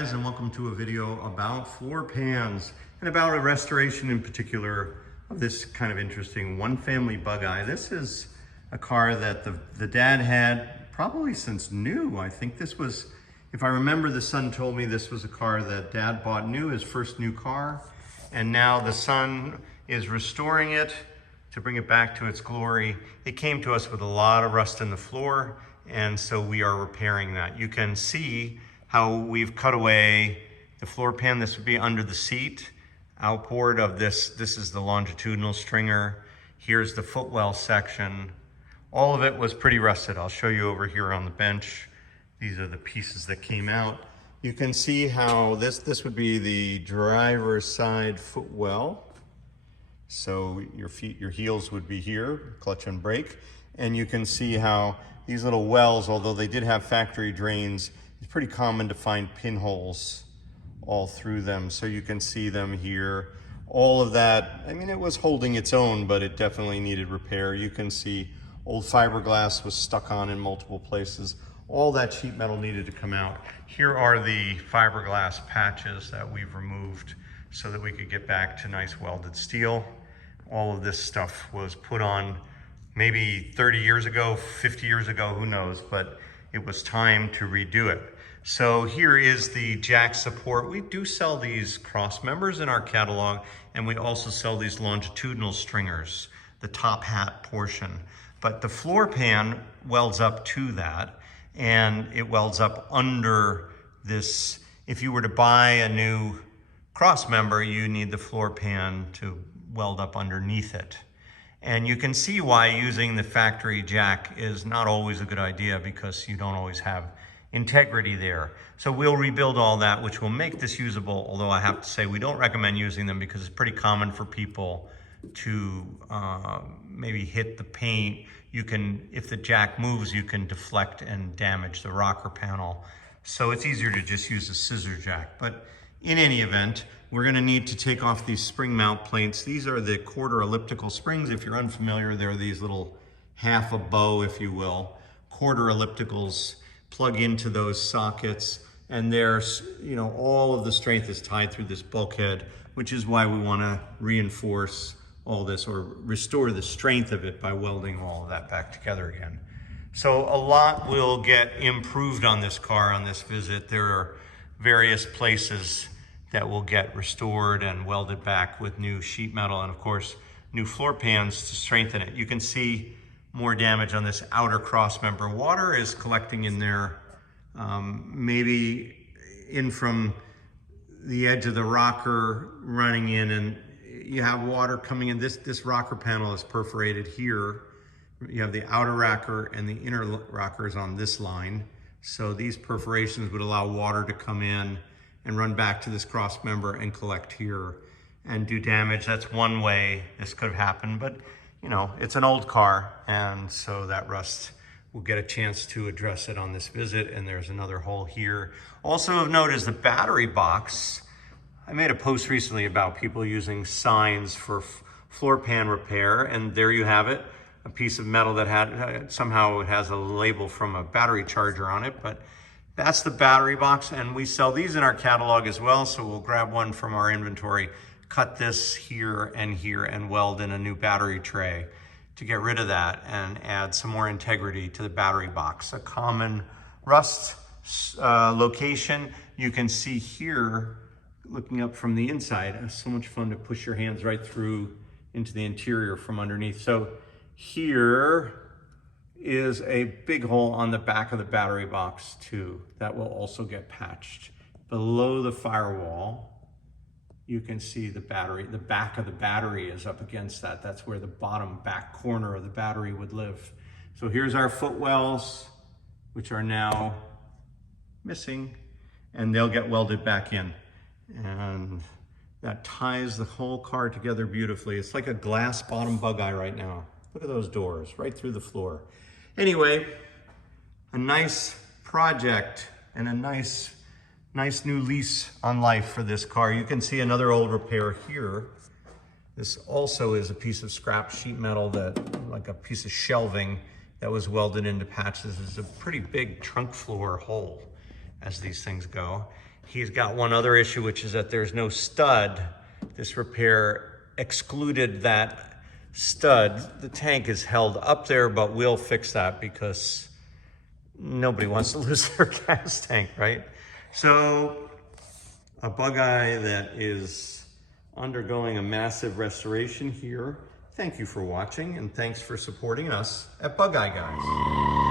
guys, and welcome to a video about floor pans and about a restoration in particular of this kind of interesting one family Bugeye. This is a car that the dad had probably since new. I think this was, if I remember, the son told me this was a car that dad bought new, his first new car, and now the son is restoring it to bring it back to its glory. It came to us with a lot of rust in the floor, and so we are repairing that. You can see how we've cut away the floor pan. This would be under the seat. Outboard of this is the longitudinal stringer. Here's the footwell section. All of it was pretty rusted. I'll show you over here on the bench. These are the pieces that came out. You can see how this would be the driver's side footwell. So your heels would be here, clutch and brake. And you can see how these little wells, although they did have factory drains, it's pretty common to find pinholes all through them. So you can see them here. All of that, I mean, it was holding its own, but it definitely needed repair. You can see old fiberglass was stuck on in multiple places. All that sheet metal needed to come out. Here are the fiberglass patches that we've removed so that we could get back to nice welded steel. All of this stuff was put on maybe 30 years ago, 50 years ago, who knows, but it was time to redo it. So here is the jack support. We do sell these cross members in our catalog, and we also sell these longitudinal stringers, the top hat portion. But the floor pan welds up to that, and it welds up under this. If you were to buy a new cross member, you need the floor pan to weld up underneath it. And you can see why using the factory jack is not always a good idea, because you don't always have integrity there. So we'll rebuild all that, which will make this usable, although I have to say we don't recommend using them because it's pretty common for people to maybe hit the paint. You can, if the jack moves, you can deflect and damage the rocker panel. So it's easier to just use a scissor jack. But in any event, we're gonna need to take off these spring mount plates. These are the quarter elliptical springs. If you're unfamiliar, they're these little half a bow, if you will. Quarter ellipticals plug into those sockets, and there's, you know, all of the strength is tied through this bulkhead, which is why we wanna reinforce all this or restore the strength of it by welding all of that back together again. So a lot will get improved on this car on this visit. There are various places that will get restored and welded back with new sheet metal, and of course, new floor pans to strengthen it. You can see more damage on this outer cross member. Water is collecting in there, maybe in from the edge of the rocker running in, and you have water coming in. This rocker panel is perforated here. You have the outer rocker and the inner rockers on this line. So these perforations would allow water to come in and run back to this cross member and collect here and do damage. That's one way this could have happened, but you know, it's an old car, and so that rust, we'll get a chance to address it on this visit. And there's another hole here. Also of note is the battery box. I made a post recently about people using signs for floor pan repair, and there you have it. A piece of metal that had, somehow it has a label from a battery charger on it, but that's the battery box, and we sell these in our catalog as well, so we'll grab one from our inventory, cut this here, and weld in a new battery tray to get rid of that and add some more integrity to the battery box. A common rust location you can see here, looking up from the inside. It's so much fun to push your hands right through into the interior from underneath. So here is a big hole on the back of the battery box too. That will also get patched. Below the firewall, you can see the battery, the back of the battery is up against that. That's where the bottom back corner of the battery would live. So here's our footwells, which are now missing, and they'll get welded back in. And that ties the whole car together beautifully. It's like a glass bottom Bugeye right now. Look at those doors, right through the floor. Anyway, a nice project and a nice new lease on life for this car. You can see another old repair here. This also is a piece of scrap sheet metal, that, like a piece of shelving that was welded into patches. It's a pretty big trunk floor hole as these things go. He's got one other issue, which is that there's no stud. This repair excluded that stud. The tank is held up there, but we'll fix that because nobody wants to lose their gas tank, right? So a Bugeye that is undergoing a massive restoration here. Thank you for watching, and thanks for supporting us at Bugeye Guys.